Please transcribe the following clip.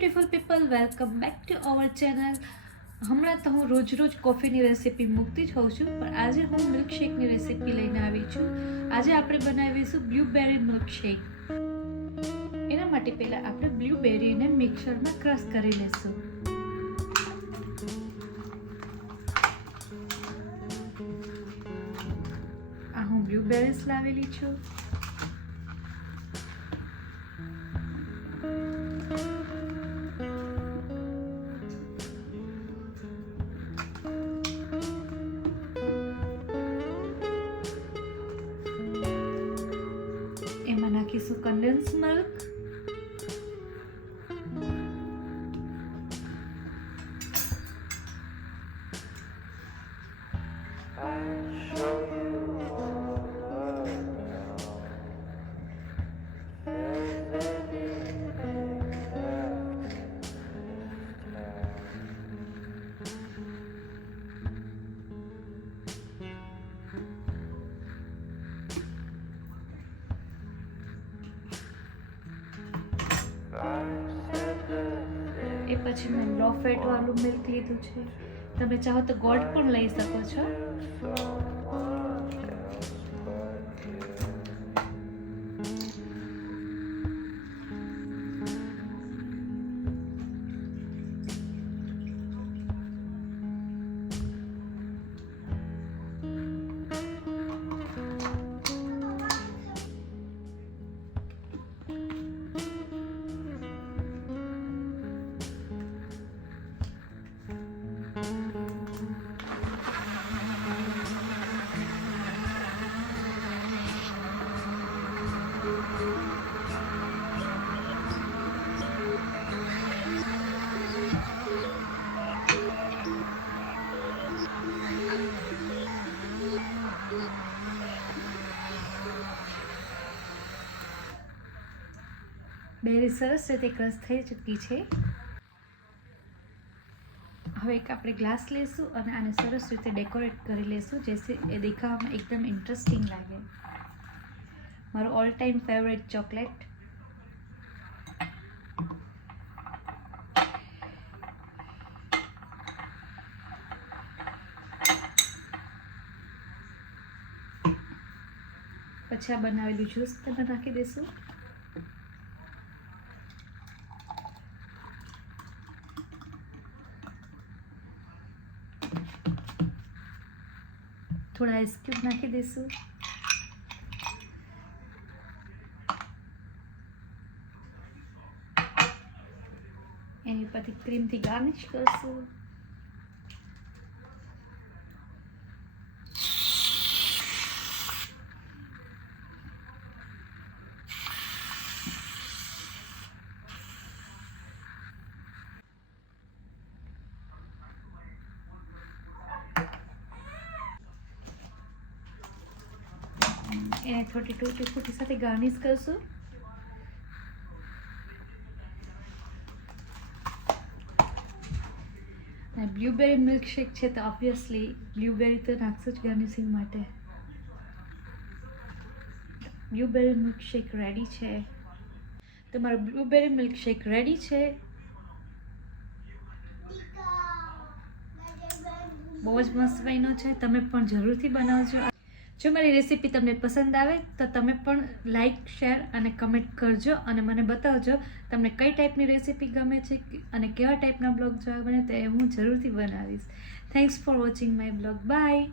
Beautiful people, welcome back to our channel. હમણાં તો હું રોજ કોફીની રેસીપી મૂકતી જ હોઉં છું, પણ આજે હું મિલ્કશેકની રેસીપી લઈને આવી છું. આજે આપણે બનાવીશું બ્લૂબેરી મિલ્કશેક. એના માટે પહેલાં આપણે બ્લૂબેરીને મિક્સરમાં ક્રશ કરી લઈશું. આ હું બ્લૂબેરીઝ લાવેલી છું. એમાં નાખીશું કન્ડેન્સ મિલ્ક, એ પછી મેં લો ફેટ વાળું મિલ્ક લીધું છે. તમે ચાહો તો ગોલ્ડ પણ લઈ શકો છો. બેરી સરસ રીતે ક્રશ થઈ ચૂકી છે. હવે એક આપણે ગ્લાસ લઈશું અને આને સરસ રીતે ડેકોરેટ કરી લઈશું, જેથી એ દેખાવામાં એકદમ ઇન્ટરેસ્ટિંગ લાગે. મારું ઓલ ટાઈમ ફેવરેટ ચોકલેટ. પછી આ બનાવેલું જ્યુસ તમે નાખી દઈશું. થોડા આઈસ ક્યુબ નાખી દઈશું. એની ઉપરથી ક્રીમથી ગાર્નિશ કરશું. એને થોડી ટૂટી ફૂટી સાથે ગાર્નિશ કરશું. અને બ્લૂબેરી મિલ્કશેક છે તો ઓબ્વિયસલી બ્લૂબેરી તો નાખશું જ ગાર્નિશિંગ માટે. બ્લૂબેરી મિલ્કશેક રેડી છે. તમારો બ્લૂબેરી મિલ્કશેક રેડી છે. બહુ જ મસ્ત બન્યો છે. તમે પણ જરૂરથી બનાવજો. જો મારી રેસીપી તમને પસંદ આવે તો તમે પણ લાઈક, શેર અને કમેન્ટ કરજો અને મને બતાવજો તમને કઈ ટાઈપની રેસીપી ગમે છે અને કેવા ટાઈપના બ્લોગ જોવા બને તો એ હું જરૂરથી બનાવીશ. Thanks for watching my blog. By.